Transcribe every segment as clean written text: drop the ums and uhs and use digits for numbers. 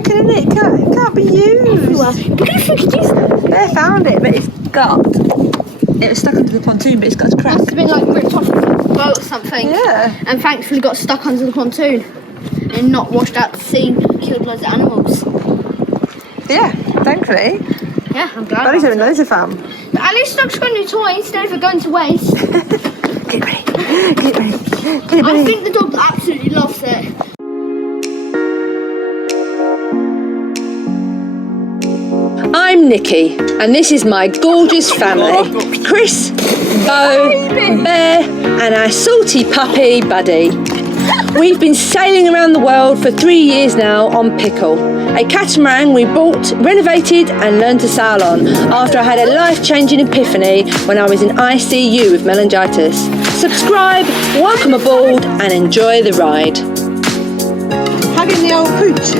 broken, isn't it? It can't be used. Well, because we could use that. They found it, but it was stuck under the pontoon, but it's got a crack. Must have been like ripped off a boat or something. Yeah. And thankfully got stuck under the pontoon and not washed out to sea, killed loads of animals. Yeah, thankfully. Yeah, I'm glad. Buddy's having loads of fun. But at least Dog's got a new toy instead of it going to waste. Get ready. Get ready. Get ready. I think the dog absolutely loves it. I'm Nicky, and this is my gorgeous family. Chris, Bo, Bear, and our salty puppy, Buddy. We've been sailing around the world for 3 years now on Pickle, a catamaran we bought, renovated and learned to sail on after I had a life-changing epiphany when I was in ICU with meningitis. Subscribe, welcome aboard and enjoy the ride. Hugging the old pooch.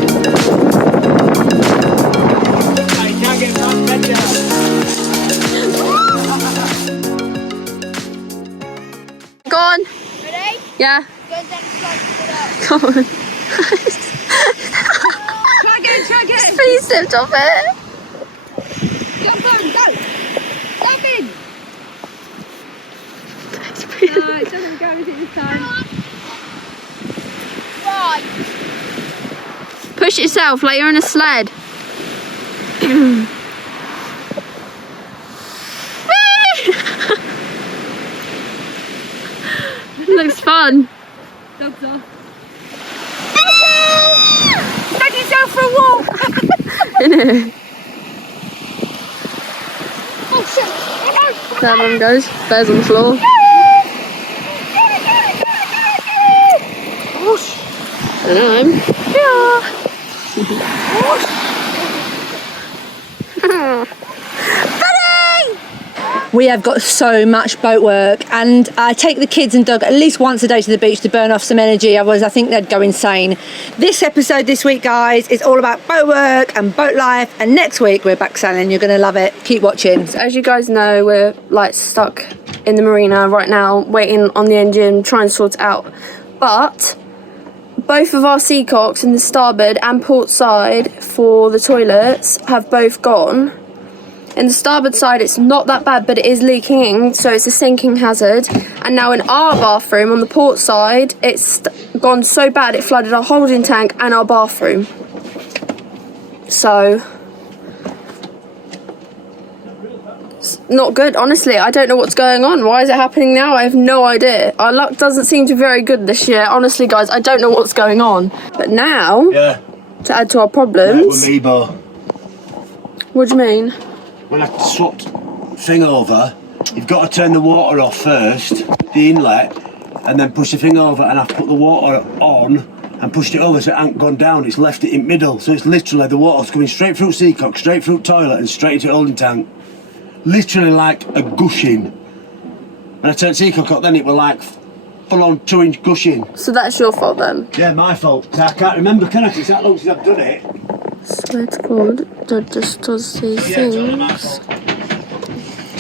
Go on. Ready? Yeah. Go down the slide. Come on. Try again. Please stepped off it. Jump on, go. Jump in. No, it doesn't go with it this time. Right. Push it yourself like you're in a sled. Looks fun. Dogs off. Take yourself for a walk. Innit? Oh shit. There mum goes. Bear's on the floor. And I'm We have got so much boat work, and I take the kids and dog at least once a day to the beach to burn off some energy, otherwise I think they'd go insane. This episode this week, guys, is all about boat work and boat life, and next week we're back sailing. You're going to love it. Keep watching. So as you guys know, we're like stuck in the marina right now, waiting on the engine, trying to sort it out. But both of our seacocks in the starboard and port side for the toilets have both gone. In the starboard side, it's not that bad, but it is leaking, so it's a sinking hazard. And now in our bathroom, on the port side, it's gone so bad it flooded our holding tank and our bathroom. So, it's not good, honestly. I don't know what's going on. Why is it happening now? I have no idea. Our luck doesn't seem to be very good this year. Honestly, guys, I don't know what's going on. But now, to add to our problems... With me, Bo. What do you mean? When I swapped thing over, you've got to turn the water off first, the inlet, and then push the thing over, and I've put the water on and pushed it over so it hasn't gone down, it's left it in middle, so it's literally the water's coming straight through seacock, straight through toilet and straight into the holding tank. Literally like a gushing. When I turned seacock up then it was like full on 2-inch gushing. So that's your fault then? Yeah, my fault. I can't remember, can I? 'Cause it's that long since I've done it. Swear to God, Dad just does these things.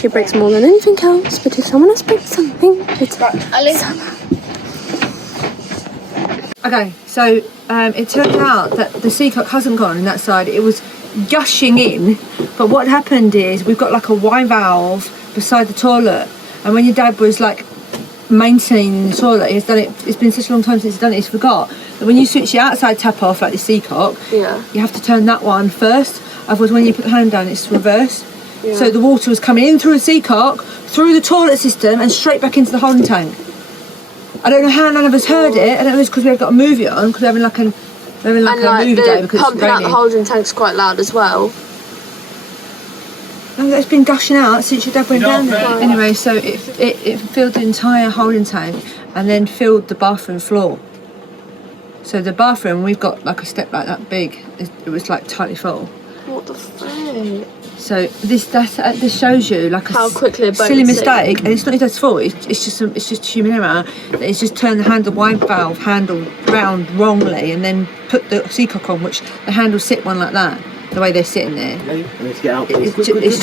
He breaks more than anything else, but if someone else breaks something, it's Okay, so it turned out that the seacock hasn't gone in that side. It was gushing in, but what happened is we've got like a Y valve beside the toilet, and when your dad was like maintaining the toilet, he's done it. It's been such a long time since he's done it, he's forgot that when you switch the outside tap off, like the seacock, you have to turn that one first. Otherwise, when you put the hand down, it's reverse. So the water was coming in through the seacock, through the toilet system, and straight back into the holding tank. I don't know how none of us heard it. I don't know if it's because we've got a movie on, because we're having like a movie day because pumping out the holding tank's quite loud as well. No, it's been gushing out since your dad went down there. Anyway, so it filled the entire holding tank and then filled the bathroom floor. So the bathroom, we've got like a step like that big. It was like tightly full. What the frick? So this shows you like how quickly a boat silly mistake, and it's not your dad's fault. It's just human error. It's just turned the wide valve handle round wrongly, and then put the seacock on, which the handles sit one like that. The way they're sitting there. Let's get out. It's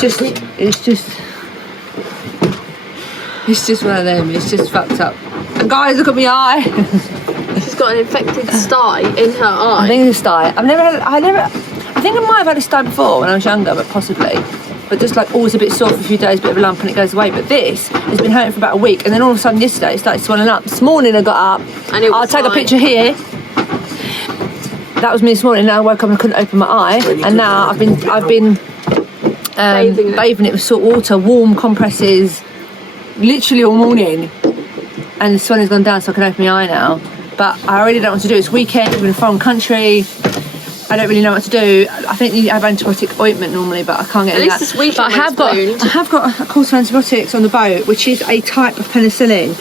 just one of them. It's just fucked up. And guys, look at my eye. got an infected sty in her eye. I think it's a sty. I think I might have had a sty before when I was younger, but possibly. But just like always a bit sore for a few days, bit of a lump, and it goes away. But this has been hurting for about a week, and then all of a sudden yesterday it started swelling up. This morning I got up, and it was I'll take a fine. picture here. That was me this morning. Now I woke up and I couldn't open my eye, and now I've been bathing it with salt water, warm compresses, literally all morning, and the swelling's gone down, so I can open my eye now. But I really don't know what to do. It's weekend, we're in a foreign country. I don't really know what to do. I think you have antibiotic ointment normally, but I can't get At any least of this that. weekend But I have got a course of antibiotics on the boat, which is a type of penicillin,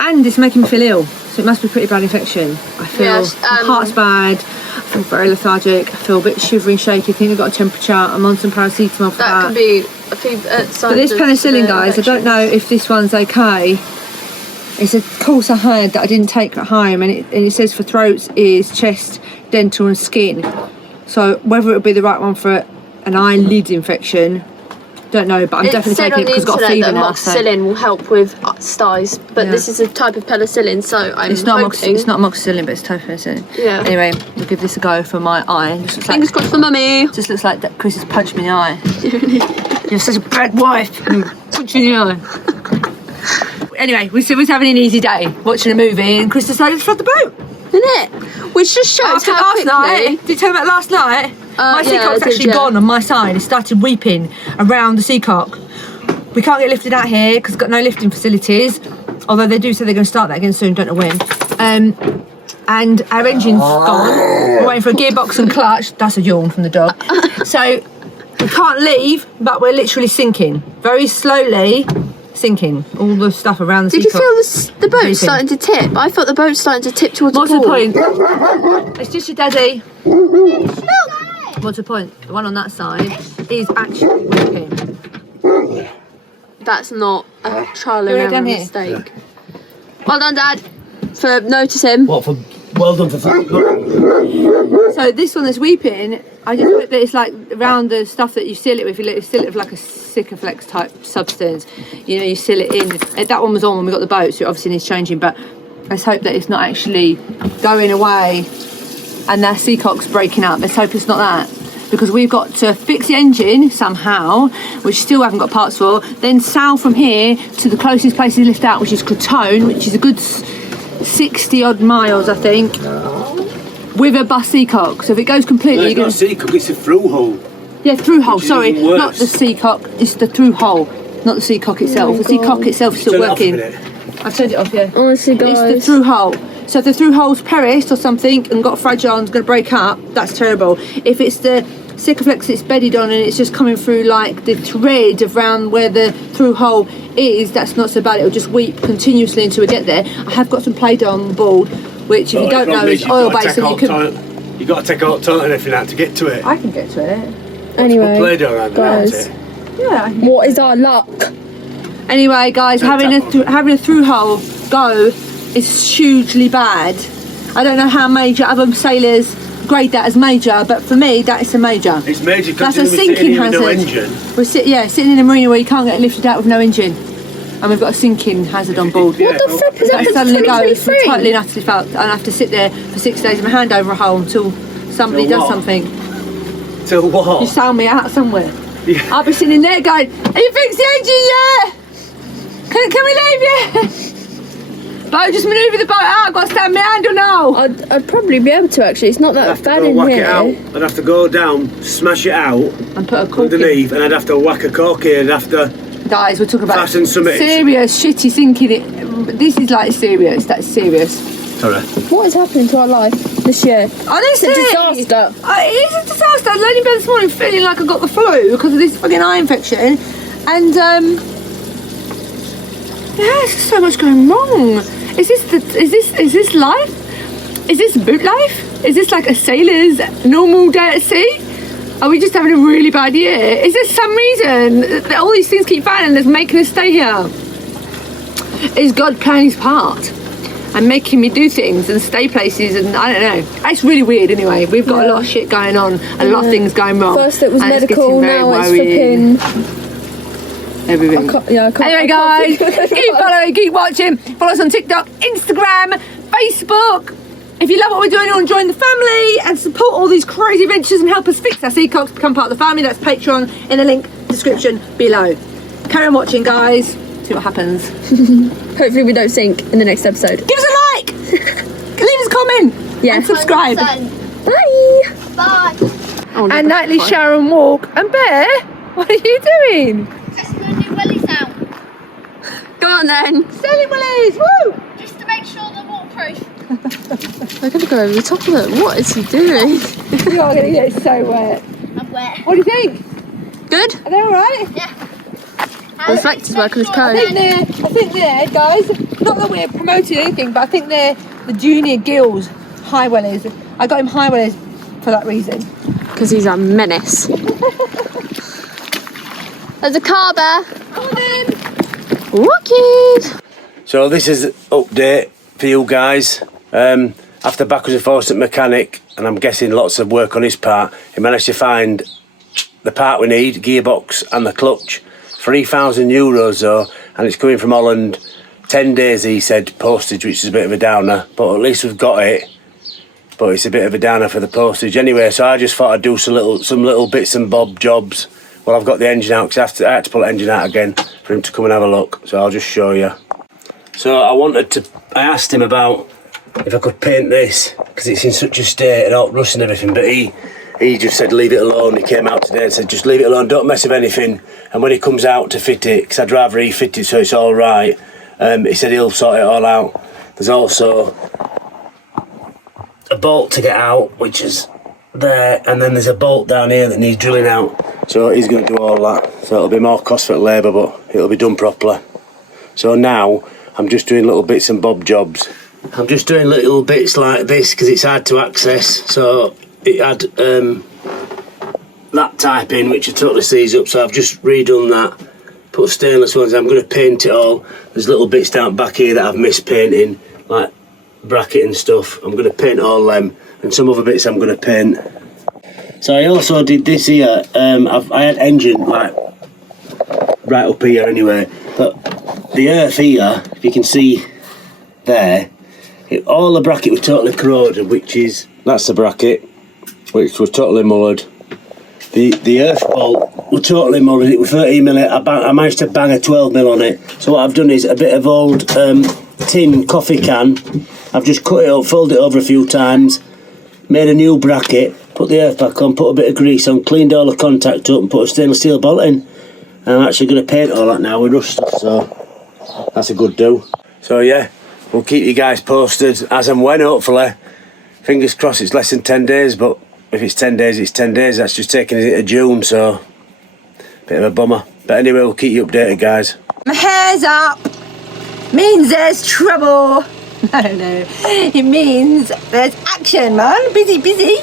and it's making me feel ill. So it must be a pretty bad infection. I feel my heart's bad. I feel very lethargic. I feel a bit shivery, shaky. I think I've got a temperature. I'm on some paracetamol for that. That could be a few signs. But this penicillin, guys, I don't know if this one's okay. It's a course I had that I didn't take at home, and it says for throats, ears, chest, dental and skin. So whether it would be the right one for an eyelid infection, don't know, but I'm definitely taking it because I've got a fever now. Amoxicillin will help with styes, but this is a type of penicillin, so it's not amoxicillin, but it's type of penicillin. Yeah. Anyway, we'll give this a go for my eye. Fingers crossed for mummy. Just looks like that Chris has punched me in the eye. You're such a bad wife. Punch you in the eye. Anyway, we was having an easy day watching a movie, and Chris decided to flood the boat. Isn't it? Which just shows how last quickly... night. Did you tell me about last night? My yeah, seacock's I did, actually yeah. gone on my side. It started weeping around the seacock. We can't get lifted out here because it's got no lifting facilities. Although they do say they're going to start that again soon, don't know when. And our engine's gone. We're waiting for a gearbox and clutch. That's a yawn from the dog. So we can't leave, but we're literally sinking. Very slowly sinking. All the stuff around the Did you seacock. feel the boat starting to tip? I thought the boat was starting to tip towards What's the the pool. point? It's just your daddy. What's the point? The one on that side is actually working. That's not a trial and Put it down error here. mistake. Well done, Dad, for noticing. What for? Well done for that. So this one that's weeping, I just put that it's like around the stuff that you seal it with. You seal it with like a Sikaflex type substance. You know, you seal it in. That one was on when we got the boat, so it obviously needs changing. But let's hope that it's not actually going away and that seacock's breaking up. Let's hope it's not that. Because we've got to fix the engine somehow, which still haven't got parts for, then sail from here to the closest place to lift out, which is Crotone, which is a good 60 odd miles, I think, with a bus seacock. So if it goes completely... No, it's not a seacock, it's a through hole. Yeah, through hole, Which is sorry, even worse. not the seacock, it's the through hole, not the seacock itself. The seacock itself is still Turn it off a working. minute. I've turned it off, yeah. Honestly, guys. It's the through hole. So if the through hole's perished or something and got fragile and it's going to break up, that's terrible. If it's the Sikaflex it's bedded on and it's just coming through like the thread around where the through hole is, that's not so bad. It'll just weep continuously until we get there. I have got some Play-Doh on board, which if you don't know is oil based, and you can... You've got to take out toilet and everything out to get to it. I can get to it. Anyway, Play-Doh around guys. there, Yeah. What is our luck? Anyway, guys, having a through hole go is hugely bad. I don't know how major other sailors grade that as major, but for me, that is a major. It's major That's because a we're sitting sinking here with no hazard. engine. We're sitting in a marina where you can't get lifted out with no engine, and we've got a sinking hazard on board. What the fuck is That suddenly goes 2023? totally and utterly fucked, and I have to sit there for 6 days with my hand over a hole until somebody Till does what? something. Till what? You sound me out somewhere. Yeah. I'll be sitting there going, "Have you fixed the engine yet? Can we leave yet?" But I just manoeuvre the boat out. I've got to stand my handle now. I'd probably be able to, actually. It's not I'd that have to bad go in whack here. it out. I'd have to go down, smash it out And put a cork in. underneath, and I'd have to whack a cork in. I'd have to. Guys, we're talking about Fasten something. serious shitty sinking. This is like serious. That's serious. Sorry. What is happening to our life this year? Honestly, It's a disaster. It is a disaster. I laid in bed this morning feeling like I got the flu because of this fucking eye infection, and yeah, there's so much going wrong. Is this life? Is this boat life? Is this like a sailor's normal day at sea? Are we just having a really bad year? Is there some reason that all these things keep failing that's making us stay here? Is God playing his part and making me do things and stay places, and I don't know. It's really weird anyway. We've got a lot of shit going on, a lot of things going wrong. First it was and medical, it's getting very now it's worrying. flipping... Everything. I can't Anyway, guys, keep following, keep watching. Follow us on TikTok, Instagram, Facebook, If you love what we're doing, you want to join the family and support all these crazy ventures and help us fix our sea cocks, become part of the family. That's Patreon in the link description below. Carry on watching, guys. See what happens. Hopefully we don't sink in the next episode. Give us a like. Leave us a comment. Yeah. And subscribe. 100%. Bye. Bye. And nightly shower and walk. And Bear, what are you doing? Just gonna do willy sound. Go on then. Sailing willies. Woo! Just to make sure they're waterproof. I'm gonna go over the top of it. What is he doing? You are going to get so wet. I'm wet. What do you think? Good. Are they all right? Yeah. Reflectors work on his I code. think they're, guys, not that we're promoting anything, but I think they're the junior gills high wellies. I got him high wellies for that reason. Because he's a menace. There's a car, Bear. Come on then. Wicked. So this is an update for you guys. After backwards and forwards at mechanic, and I'm guessing lots of work on his part, he managed to find the part we need, gearbox and the clutch. €3,000 though, and it's coming from Holland. 10 days he said postage, which is a bit of a downer, but at least we've got it. But it's a bit of a downer for the postage anyway, so I just thought I'd do some little bits and bob jobs. Well, I've got the engine out because I had to pull the engine out again for him to come and have a look, so I'll just show you. So I asked him about if I could paint this because it's in such a state and all rust and everything, but he just said leave it alone. He came out today and said just leave it alone, don't mess with anything, and when he comes out to fit it, because I'd rather he fit it so it's all right, he said he'll sort it all out. There's also a bolt to get out, which is there, and then there's a bolt down here that needs drilling out, so he's going to do all that. So it'll be more cost for labour, but it'll be done properly. So now I'm just doing little bits and bob jobs. I'm just doing little bits like this because it's hard to access. So it had that type in, which I totally sees up, so I've just redone that, put stainless ones. I'm going to paint it all. There's little bits down back here that I've missed painting, like bracket and stuff. I'm going to paint all them, and some other bits I'm going to paint. So I also did this here. I had engine like right up here anyway, but the earth here, if you can see there, all the bracket was totally corroded, that's the bracket, which was totally mullered. The earth bolt was totally mullered. It was 13mm. I managed to bang a 12mm on it. So what I've done is a bit of old tin coffee can. I've just cut it up, folded it over a few times, made a new bracket, put the earth back on, put a bit of grease on, cleaned all the contact up and put a stainless steel bolt in. And I'm actually going to paint all that now with rust, so that's a good do. So yeah, we'll keep you guys posted as and when, hopefully. Fingers crossed it's less than 10 days, but if it's 10 days, it's 10 days. That's just taking it to June, so bit of a bummer. But anyway, we'll keep you updated, guys. My hair's up. Means there's trouble. No. It means there's action, man. Busy.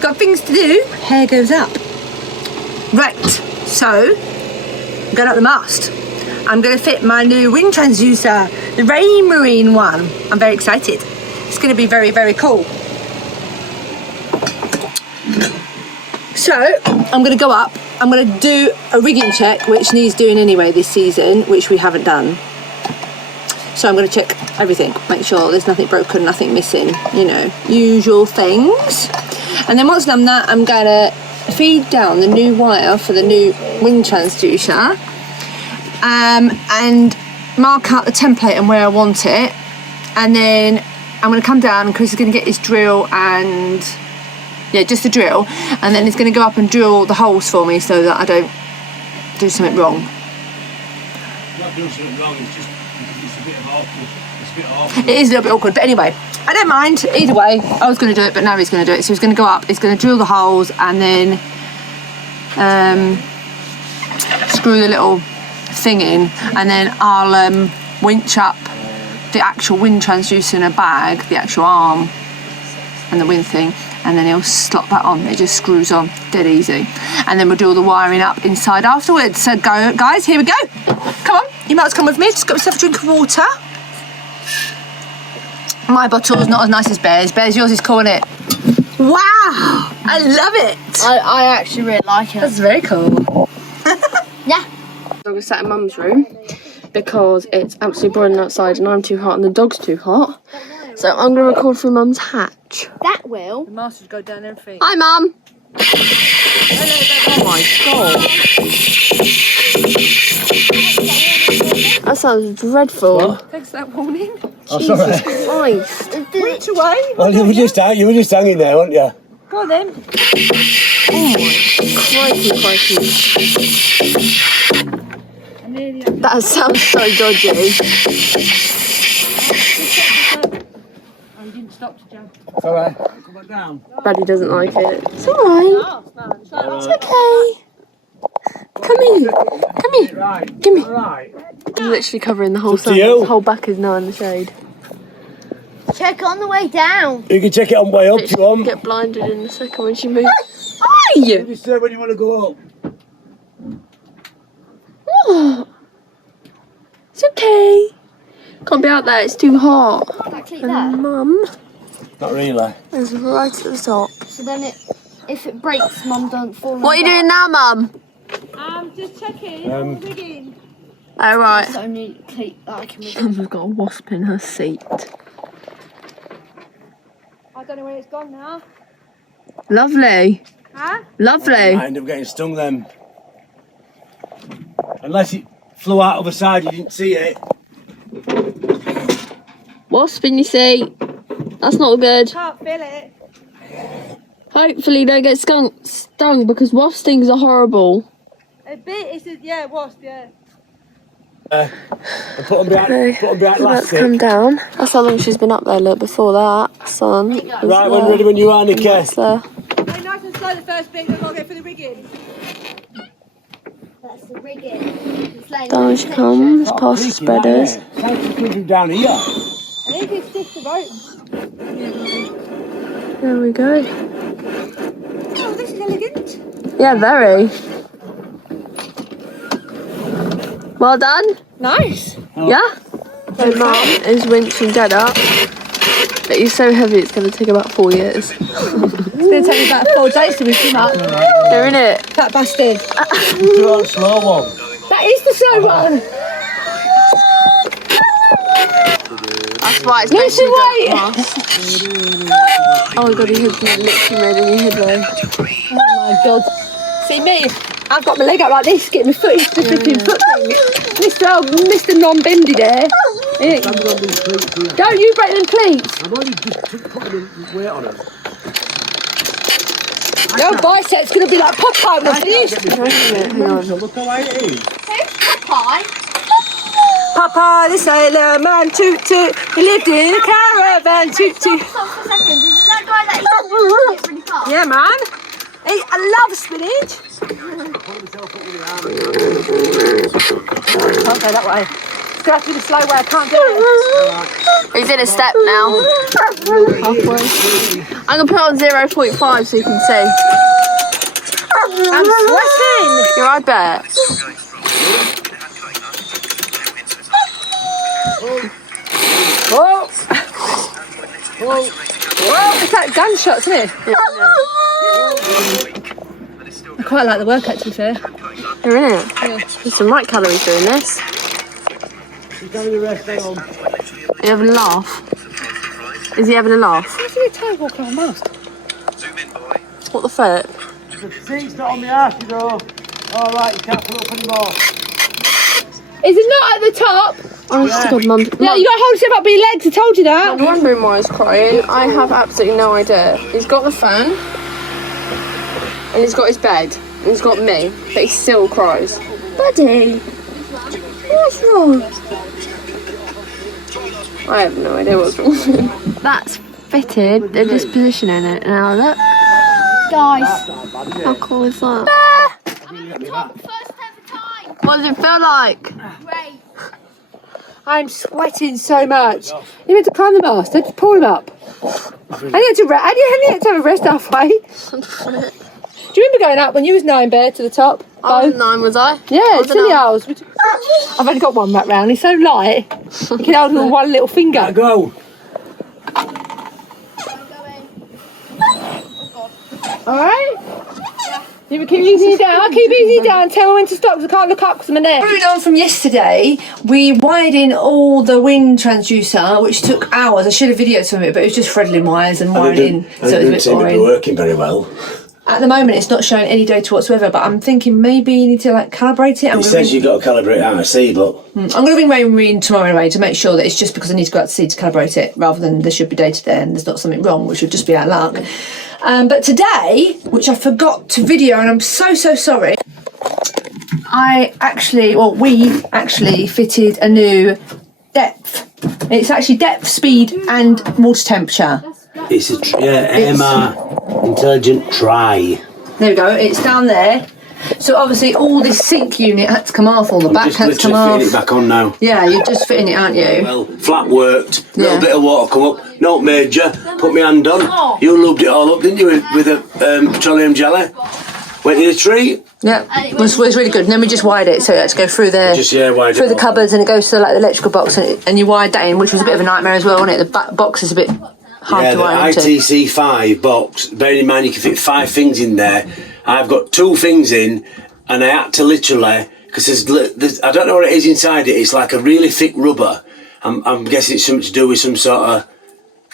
Got things to do. Hair goes up. Right, so I'm going up the mast. I'm going to fit my new wind transducer, the Rain Marine one. I'm very excited. It's going to be very, very cool. So I'm going to go up. I'm going to do a rigging check, which needs doing anyway this season, which we haven't done. So I'm going to check everything, make sure there's nothing broken, nothing missing, usual things. And then once I've done that, I'm going to feed down the new wire for the new wind transducer, and mark out the template and where I want it. And then I'm going to come down, and Chris is going to get his drill and, just the drill. And then he's going to go up and drill the holes for me so that I don't do something wrong. Not doing something wrong, it's a bit awkward. It is a little bit awkward, but anyway, I don't mind. Either way, I was going to do it, but now he's going to do it. So he's going to go up, he's going to drill the holes, and then screw the little thing in, and then I'll winch up the actual wind transducer in a bag, the actual arm and the wind thing, and then he'll slot that on. It just screws on, dead easy. And then we'll do all the wiring up inside afterwards. So go, guys, here we go. Come on, you might come with me. Just got myself a drink of water. My bottle's not as nice as Bear's. Bear's, yours is cool, isn't it? Wow, I love it. I actually really like it. That's very cool. Yeah. So we're sat in Mum's room because it's absolutely boiling outside and I'm too hot and the dog's too hot. So I'm going to record through Mum's hatch. That will. The mast should go down everything. Hi, Mum. Oh my god. That sounds dreadful. What? Thanks for that warning. Oh, sorry. Christ. Which way? Well, you were just hanging there, weren't you? Go on then. Oh my crikey. That sounds so dodgy. Oh, you didn't stop to jump. It's alright. Come back down. Daddy doesn't like it. It's alright. It's okay. Come here. Come here. Right. Give me. Alright. I'm literally covering the whole It's up sun. to you. The whole back is now in the shade. Check on the way down. You can check it on way up if you want. Get blinded in a second when she moves. You just say when you want to go up. Oh, it's okay. Can't be out there, it's too hot. Actually, And there. Mum Not really. is right at the top. So then if it breaks, Mum don't fall. What are you doing now, Mum? Just checking. Rigging. Oh, right. It's the only cleat that I can read. Mum's got a wasp in her seat. I don't know where it's gone now. Lovely. Huh? Lovely. I end up getting stung then. Unless it flew out of the side, you didn't see it. Wasp in your seat. That's not good. Can't feel it. Hopefully you don't get stung because wasp stings are horrible. A bit. It's wasp. Yeah. And put them behind Let's elastic. come down. That's how long she's been up there. Look, before that, sun. Right, when ready when you are, Nicky. That's there. Go nice and slow the first bit. We've got to go for the rigging. That's the rigging. Down she comes, past the spreaders. Time to put him down here. I think it's stiff the rope. There we go. Oh, this is elegant. Yeah, very. Well done. Nice. Yeah? So Mum is winching Dad up. But he's so heavy it's going to take about 4 years. It's going to take me about 4 days to winch him up. They're in it. That bastard. Do a slow one. That is the slow one. That's why it's Lose some weight. Oh my god, he has literally made a new headway. Oh my god. See me? I've got my leg up like this, getting my foot into the flipping foot thing. Mr. Non-bendy there. Yeah. Don't you break them cleats. I'm only just putting weight on them. Your bicep's going to be like Popeye when I finish. Hang on. Look how high it is. Popeye the sailor man, toot toot. He lived in a caravan, toot toot. Yeah, man. Hey, I love spinach. Can't go that way. It's going to have to be the slow way. I can't do it. He's in a step now. Halfway. I'm going to put it on 0.5 so you can see. I'm sweating. Yeah, I bet. Whoa. Whoa. It's like gunshots, isn't it? I quite like the workout, to be fair. You're in it. There's some right calories doing this. She's having a rest home. Are you having a laugh? Is he having a laugh? How's he a toe walking on mast? What the fuck? The seat's not on the arse, you know. Alright, you can't put it up anymore. Is it not at the top? Honest to God, Mum. Yeah, you got to hold yourself up by your legs, I told you that. I'm wondering why he's crying. I have absolutely no idea. He's got the fan, and he's got his bed, and he's got me, but he still cries. Buddy, what's wrong? I have no idea what's wrong with him. That's fitted. They're just positioning it now. Look. Guys. How cool is that? I'm at the top first ever time. What does it feel like? Great. I'm sweating so much. You meant to climb the mast, I just pull him up. I need to have a rest halfway. Do you remember going up when you was 9 bear to the top? I was 9, was I? Yeah, was silly an owls. I've only got one wrap round, he's so light. You can hold him with one little finger. Go. Alright? You keep easing you down. I'll keep easing you down. Tell me when to stop because I can't look up because I'm a net. Moving on from yesterday, we wired in all the wind transducer, which took hours. I should have videoed some of it, but it was just threading wires and wiring in, so it was a bit boring. Working very well. At the moment, it's not showing any data whatsoever, but I'm thinking maybe you need to like calibrate it. It says you've got to calibrate out of sea, but... I'm going to ring Ray in tomorrow anyway to make sure that it's just because I need to go out to sea to calibrate it, rather than there should be data there and there's not something wrong, which would just be our luck. But today, which I forgot to video, and I'm so sorry, we actually fitted a new depth. It's actually depth, speed and water temperature. It's a AMR Intelligent Try. There we go, it's down there. So obviously all this sink unit had to come off, all the back had to come off. Fitting it back on now. Yeah, you're just fitting it, aren't you? Well, flat worked, little bit of water come up, not major, put my hand on. You lubed it all up, didn't you, with a petroleum jelly? Went in a tree. Yeah, it was really good. And then we just wired it, so it had to go through the through the cupboards, and it goes to like the electrical box, and you wired that in, which was a bit of a nightmare as well, wasn't it? The box is a bit hard to wire into. Yeah, the ITC5 box, bearing in mind you can fit 5 things in there. I've got 2 things in, and I had to literally, because there's I don't know what it is inside it, it's like a really thick rubber. I'm guessing it's something to do with some sort of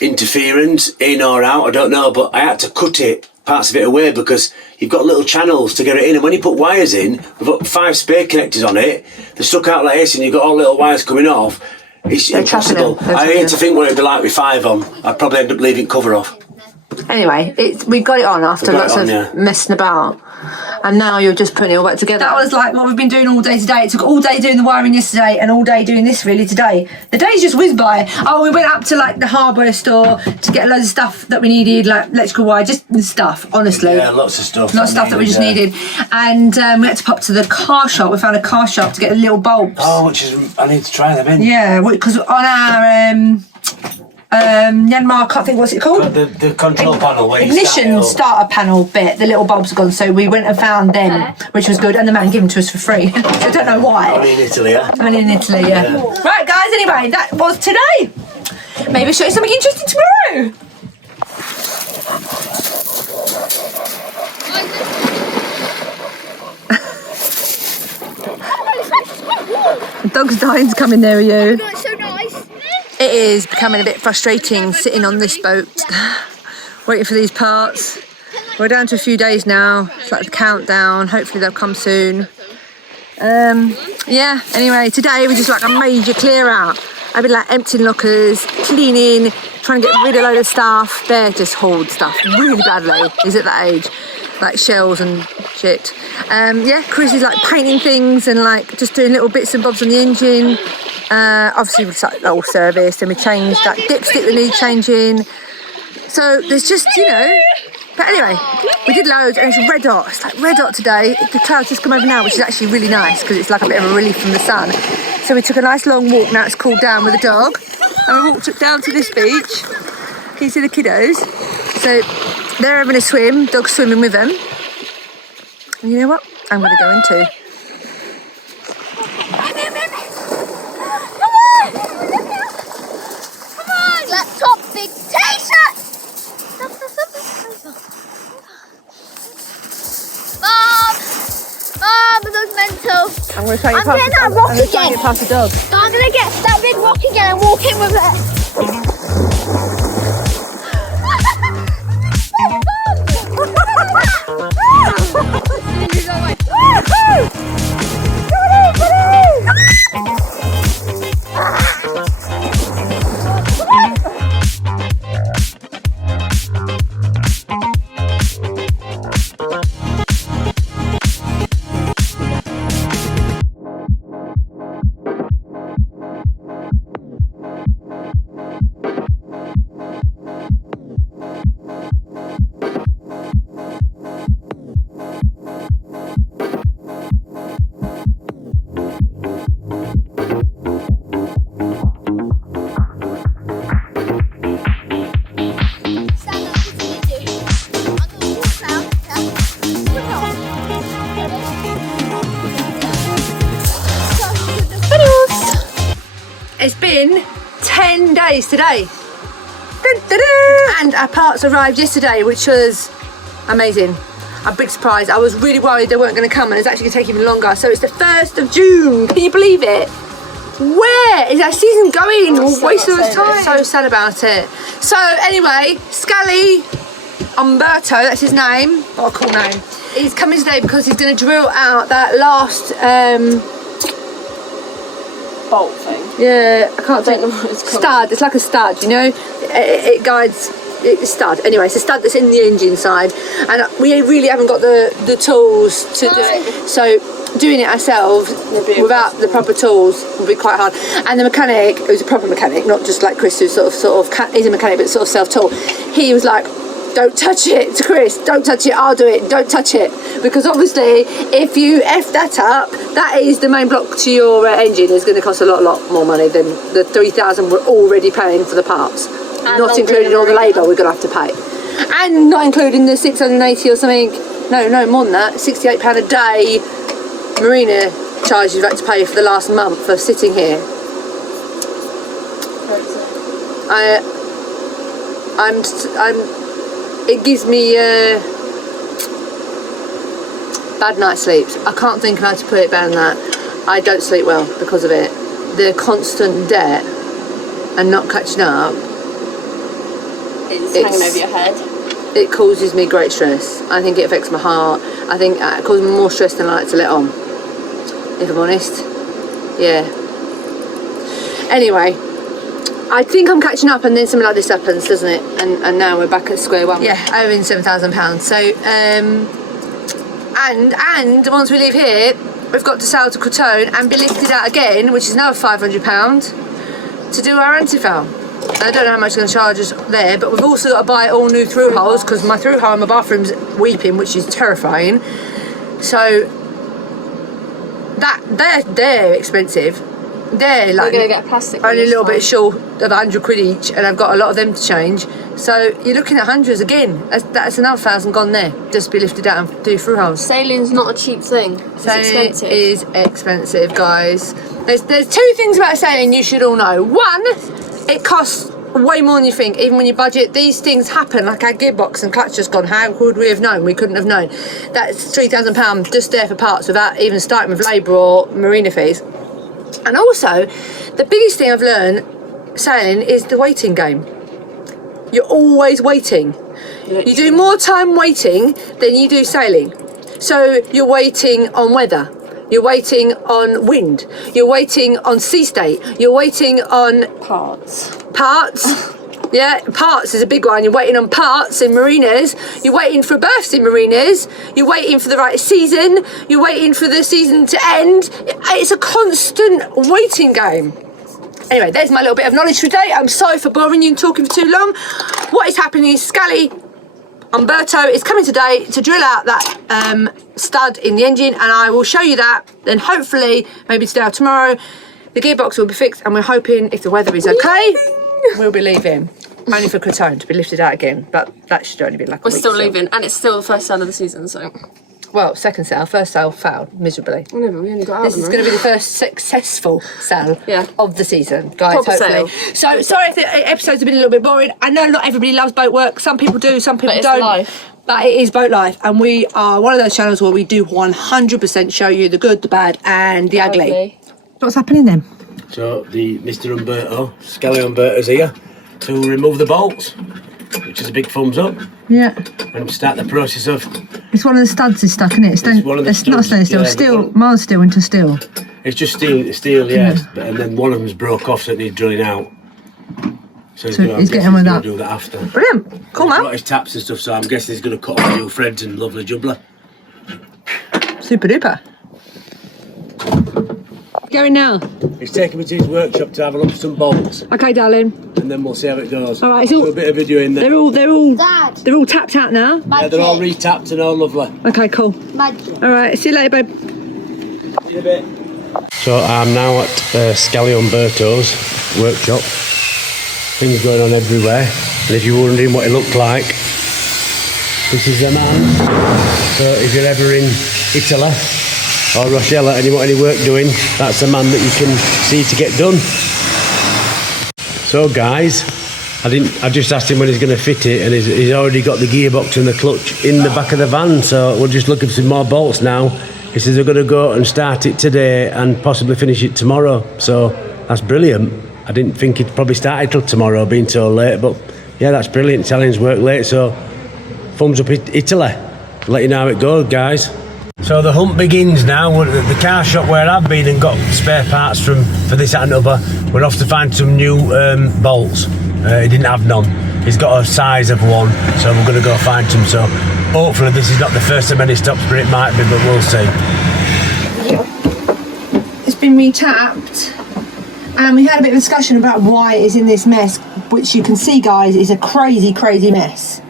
interference, in or out, I don't know, but I had to cut it, parts of it away, because you've got little channels to get it in, and when you put wires in, we've got 5 spare connectors on it, they're stuck out like this, and you've got all little wires coming off. It's impossible. I hate to think what it'd be like with 5 on. I'd probably end up leaving cover off. Anyway, we got it on after lots of messing about, and now you're just putting it all back together. That was like what we've been doing all day today. It took all day doing the wiring yesterday and all day doing this really today. The days just whizzed by. Oh, we went up to like the hardware store to get loads of stuff that we needed, like electrical wire, just stuff, honestly. Yeah, lots of stuff. Lots of stuff that we just needed. And we had to pop to the car shop. We found a car shop to get the little bulbs. Oh, I need to try them in. Yeah, because on our... Myanmar, I can't think what's it called. The control panel, where ignition starter panel bit. The little bulbs are gone, so we went and found them, which was good, and the man gave them to us for free. So I don't know why. Only in Italy, yeah. Only in Italy, yeah. Right, guys. Anyway, that was today. Maybe I'll show you something interesting tomorrow. The dog's dying to come in there, are you? Oh, it's so nice. It is becoming a bit frustrating sitting on this boat, waiting for these parts. We're down to a few days now. It's like the countdown. Hopefully they'll come soon. Yeah, anyway, today was just like a major clear out. I've been like emptying lockers, cleaning, trying to get rid of a load of stuff. Bear just hauled stuff really badly. He's at that age, like shells and shit. Yeah, Chris is like painting things and like just doing little bits and bobs on the engine. Obviously we started the whole service and we changed that dipstick that needed changing. So there's just, you know, but anyway, we did loads and it's red hot. It's like red hot today. The clouds just come over now, which is actually really nice because it's like a bit of a relief from the sun. So we took a nice long walk, now it's cooled down with the dog. And we walked down to this beach. Can you see the kiddos? So they're having a swim, dog's swimming with them. And you know what? I'm going to go in too. Laptop, big t-shirt. Mom, the dog's mental. I'm going to try and I'm getting that rock again. Get past the dog. I'm going to get that big rock again and walk in with it. It's been 10 days today. Dun, dun, dun. And our parts arrived yesterday, which was amazing. a big surprise. I was really worried they weren't going to come, and it's actually going to take even longer. So it's the 1st of June. Can you believe it? Where is that season going? We're wasting all this time. So sad about it. So anyway, Scally Umberto, that's his name. What a cool name. He's coming today because he's going to drill out that last bolt thing. Yeah, I can't think. Know what it's called. Stud. It's like a stud, you know. It guides. It's a stud. Anyway, it's a stud that's in the engine side, and we really haven't got the tools to do it. So doing it ourselves without the proper tools will be quite hard. And the mechanic, who's a proper mechanic, not just like Chris, who's sort of he's a mechanic but sort of self-taught. He was like, "Don't touch it," to Chris. "Don't touch it. I'll do it. Don't touch it." Because obviously, if you F that up, that is the main block to your engine. It's going to cost a lot more money than the 3,000 we're already paying for the parts. And not including all the labour we're going to have to pay. And not including the 680 or something, no, more than that, £68 a day marina charge you've had to pay for the last month for sitting here. It gives me bad night sleeps. I can't think of how to put it better than that. I don't sleep well because of it. The constant debt and not catching up. It's hanging over your head. It causes me great stress. I think it affects my heart. I think it causes me more stress than I like to let on, if I'm honest. Yeah. Anyway, I think I'm catching up, and then something like this happens, doesn't it? And now we're back at square one. Yeah, owing £7,000. So, and once we leave here, we've got to sail to Crotone and be lifted out again, which is another £500 to do our anti-foul. I don't know how much it's going to charge us there, but we've also got to buy all new through holes because my through hole in my bathroom's weeping, which is terrifying. So they're expensive. They're like, we're going to get a plastic only a little bit short of 100 quid each, and I've got a lot of them to change. So you're looking at hundreds again. That's another 1,000 gone there just to be lifted out and do through holes. Sailing's not a cheap thing. It's expensive. It is expensive, guys. There's two things about sailing you should all know. One, it costs way more than you think, even when you budget. These things happen, like our gearbox and clutch just gone. How would we have known? We couldn't have known. That's £3,000 just there for parts without even starting with labour or marina fees. And also, the biggest thing I've learned sailing is the waiting game. You're always waiting. You do more time waiting than you do sailing. So you're waiting on weather. You're waiting on wind. You're waiting on sea state. You're waiting on Parts. Yeah, parts is a big one. You're waiting on parts in marinas. You're waiting for berths in marinas. You're waiting for the right season. You're waiting for the season to end. It's a constant waiting game. Anyway, there's my little bit of knowledge for today. I'm sorry for boring you and talking for too long. What is happening is Scally Umberto is coming today to drill out that stud in the engine, and I will show you that. Then hopefully, maybe today or tomorrow, the gearbox will be fixed, and we're hoping, if the weather is okay, we'll be leaving. Only for Crotone to be lifted out again, but that should only be like a week. We're still leaving, and it's still the first sail of the season, so. Well, second sail, first sail failed miserably. I know, but we only got out. This is going to be the first successful sail of the season, guys, Proper hopefully. So, sorry if the episodes have been a little bit boring. I know not everybody loves boat work. Some people do, some people don't. Life. But it is boat life, and we are one of those channels where we do 100% show you the good, the bad, and the ugly. What's happening then? So the Mr. Umberto, Scally Umberto's here to remove the bolts, which is a big thumbs up. Yeah. And start the process of. It's one of the studs is stuck, isn't it? It's not stainless steel. Steel, mild steel into steel. It's just steel, yeah. And then one of them's broke off, so it needs drilling out. So he's getting with that. Do that after. Brilliant. Cool, man. He's got his taps and stuff, so I'm guessing he's going to cut off a few threads and lovely jubbler. Super duper. Going now. He's taking me to his workshop to have a look at some bolts, Okay, darling. and then we'll see how it goes. All right, it's all. Do a bit of video in there. They're all tapped out now. Yeah, they're all retapped and all lovely. Okay, cool. All right, see you later, babe. See you in a bit. So I'm now at Scally Umberto's workshop. Things going on everywhere, and if you're wondering what it looked like, this is the man. So if you're ever in Italy or Rochelle and you want any work doing, that's the man that you can see to get done. So guys, I just asked him when he's going to fit it, and he's already got the gearbox and the clutch in the back of the van, so we're just looking for some more bolts now. He says they're going to go and start it today and possibly finish it tomorrow, so that's brilliant. I didn't think it'd probably start till tomorrow, being so late, but yeah, that's brilliant. Italians work late, so thumbs up Italy. Let you know how it goes, guys. So the hunt begins now. We're at the car shop where I've been and got spare parts for this and another. We're off to find some new bolts. He didn't have none. He's got a size of one, so we're going to go find some. So hopefully this is not the first of many stops, but it might be, but we'll see. It's been retapped, and we had a bit of a discussion about why it is in this mess, which you can see, guys, is a crazy mess.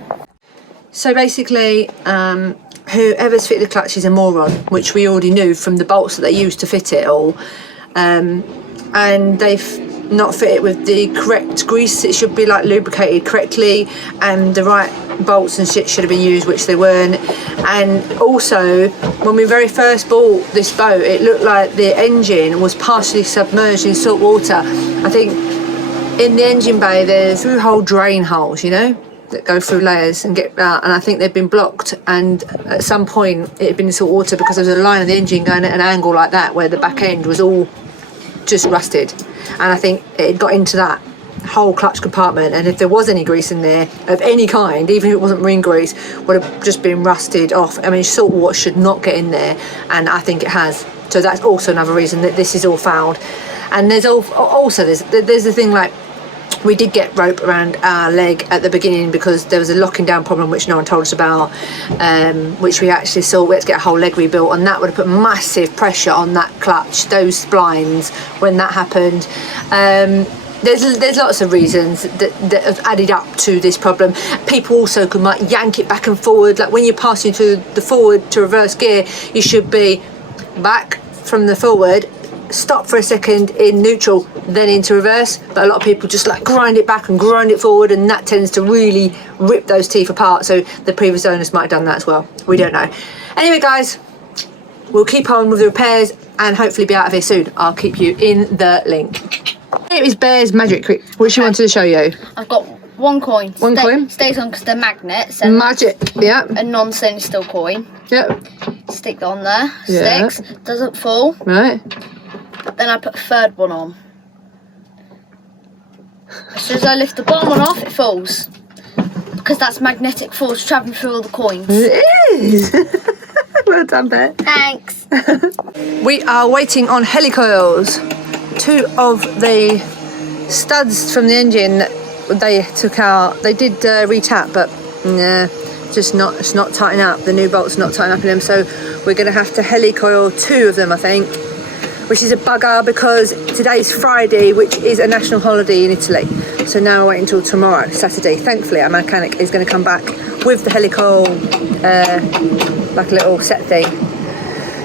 So basically, whoever's fitted the clutch is a moron, which we already knew from the bolts that they used to fit it all, and they've not fit it with the correct grease. It should be like lubricated correctly, and the right bolts and shit should have been used, which they weren't. And also, when we very first bought this boat, it looked like the engine was partially submerged in salt water. I think in the engine bay there's through-hole drain holes, you know, that go through layers and get out, and I think they've been blocked, and at some point it had been in salt water because there was a line of the engine going at an angle like that where the back end was all just rusted, and I think it got into that whole clutch compartment, and if there was any grease in there of any kind, even if it wasn't marine grease, would have just been rusted off. I mean, salt water should not get in there, and I think it has. So that's also another reason that this is all fouled. And there's also there's the thing, like, we did get rope around our leg at the beginning because there was a locking down problem which no one told us about, which we actually saw. We had to get a whole leg rebuilt, and that would have put massive pressure on that clutch, those splines, when that happened. There's lots of reasons that have added up to this problem. People also might yank it back and forward. Like when you're passing through the forward to reverse gear, you should be back from the forward, stop for a second in neutral, then into reverse. But a lot of people just like grind it back and grind it forward, and that tends to really rip those teeth apart. So the previous owners might have done that as well. We don't know. Anyway, guys, we'll keep on with the repairs and hopefully be out of here soon. I'll keep you in the link. Here is Bear's magic trick, which she wanted to show you. I've got one coin. One coin? Stays on because they're magnets. And Magic, yeah. a non-stainless steel coin. Yep. Stick that on there. Yeah. Sticks. Doesn't fall. Right. Then I put a third one on. As soon as I lift the bottom one off, it falls. Because that's magnetic force travelling through all the coins. It is. Well done, Bear. Thanks. We are waiting on helicoils. Two of the studs from the engine they took out. They did retap, but nah, it's not tightening up. The new bolt's not tightening up in them, so we're going to have to helicoil two of them, I think, which is a bugger because today's Friday, which is a national holiday in Italy. So now we're waiting until tomorrow, Saturday. Thankfully, our mechanic is going to come back with the helicoil, like a little set thing,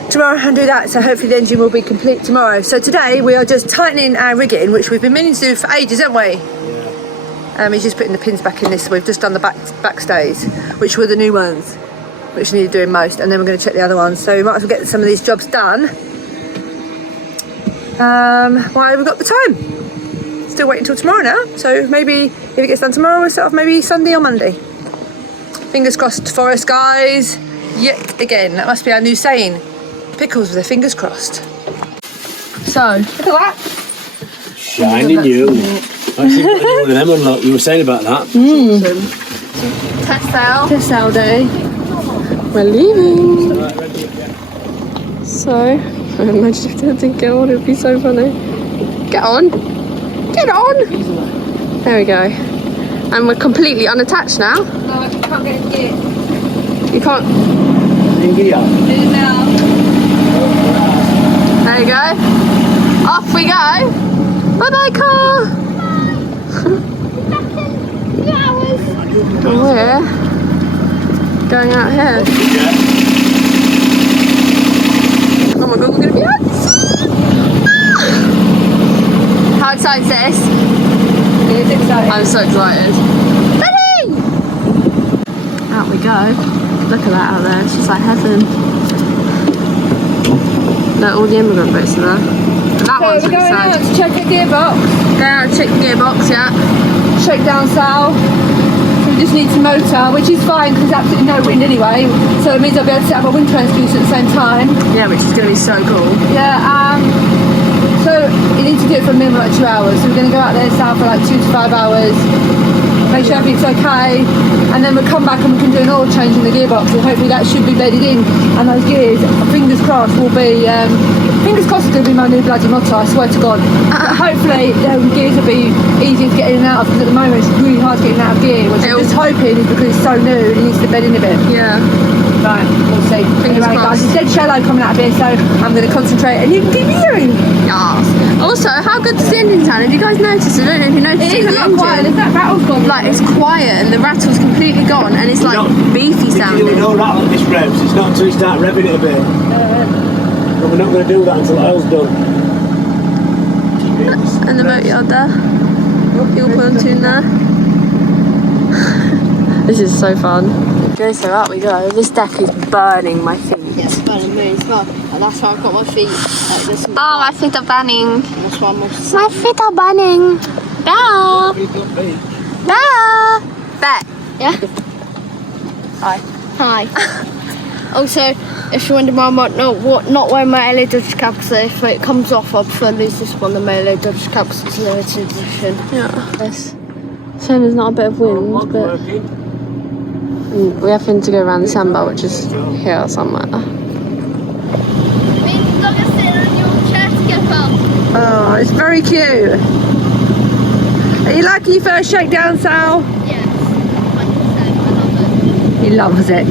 tomorrow and do that. So hopefully the engine will be complete tomorrow. So today we are just tightening our rigging, which we've been meaning to do for ages, haven't we? He's just putting the pins back in this. So we've just done the back stays, which were the new ones, which needed doing most, and then we're going to check the other ones. So we might as well get some of these jobs done while we've got the time. Still waiting until tomorrow now, so maybe if it gets done tomorrow, we'll start off maybe Sunday or Monday. Fingers crossed for us, guys. Yet again, that must be our new saying. Pickles with their fingers crossed. So, look at that. Shiny new. I see one of them unlocked. You were saying about that. Test sale day. We're leaving. So, I imagine if they didn't get on, it would be so funny. Get on. Get on. There we go. And we're completely unattached now. No, I can't get in gear. You can't. In gear. It is now. There you go. Off we go. Bye bye, car. And we're going out here. Oh my god, we're going to be out. How excited is this? It is exciting. I'm so excited. Ready! Out we go. Look at that out there. It's just like heaven. Look, all the immigrant boats are there. And that one's So we're going out excited. to check the gearbox. Go out and check the gearbox, yeah. shakedown sail. So we just need some motor, which is fine because there's absolutely no wind anyway. So it means I'll be able to set up a wind transducer at the same time. Yeah, which is going to be so cool. Yeah, so you need to do it for a minimum of like 2 hours. So we're going to go out there sail for like 2 to 5 hours, make sure everything's okay, and then we'll come back and we can do an oil change in the gearbox, and hopefully that should be bedded in. And those gears, fingers crossed, will be, fingers crossed it's going to be my new bloody motto, I swear to God. But hopefully the gears will be easier to get in and out of, because at the moment it's really hard to get in and out of gear, which I'm just hoping is because it's so new and it needs to bed in a bit. Yeah. Right, we'll see. Anyway, guys, it's dead shallow coming out of here, so I'm going to concentrate and you can keep hearing. Yes. Also, how good does the engine sound? Have you guys noticed? I don't know if you noticed It is a lot quiet. If that rattle's gone, like it's quiet and the rattle's completely gone and it's like beefy sounding. There's no rattle at this revs. It's not until you start revving it a bit. But we're not going to do that until the oil's done. And the boatyard there. Fuel pontoon there. This is so fun. Okay, so out we go. This deck is burning my feet. Yeah, it's burning me as well. And that's why I've got my feet like this. Oh, my feet are burning. That's why I'm off. My feet are burning. Belle. Belle. Bet. Yeah? Hi. Hi. Also, if you're wondering why I'm not wearing my LA Dodge cap, because if it comes off, I prefer to lose this one than my LA Dodge cap because it's a limited edition. Yeah. Yes. Shame there's not a bit of wind, but we have to go around the sandbar, which is here somewhere. oh, it's very cute. Are you liking your first shakedown, Sal? Yes, 100%. I love it. He loves it.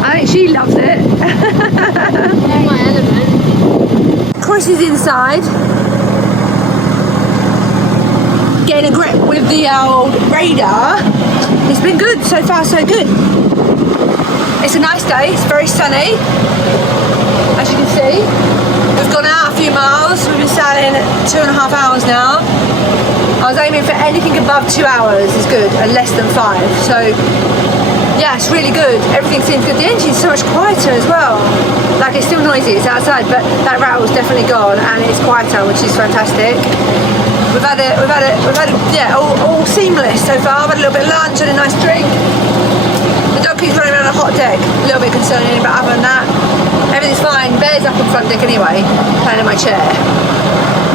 I think she loves it. In my element. Chris is inside, getting a grip with the old radar. It's been good, so far so good. It's a nice day, it's very sunny, as you can see. We've gone out a few miles, we've been sailing 2.5 hours now. I was aiming for anything above 2 hours is good, and less than 5. So yeah, it's really good. Everything seems good. The engine's so much quieter as well. Like, it's still noisy, it's outside, but that rattle's definitely gone and it's quieter, which is fantastic. We've had yeah, all seamless so far. I've had a little bit of lunch and a nice drink. The dog keeps running around a hot deck, a little bit concerning, but other than that, everything's fine. Bear's up on front deck anyway, playing in my chair.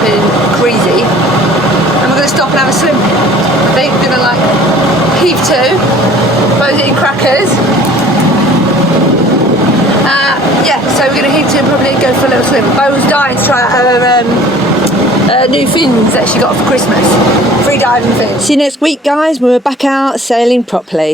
Been crazy. And we're going to stop and have a swim. I think we're going to like heave to, both eating crackers. Yeah, so we're going to heave to and probably go for a little swim. Bo was dying to try out her new fins that she got for Christmas. Free diving fins. See you next week, guys, when we're back out sailing properly.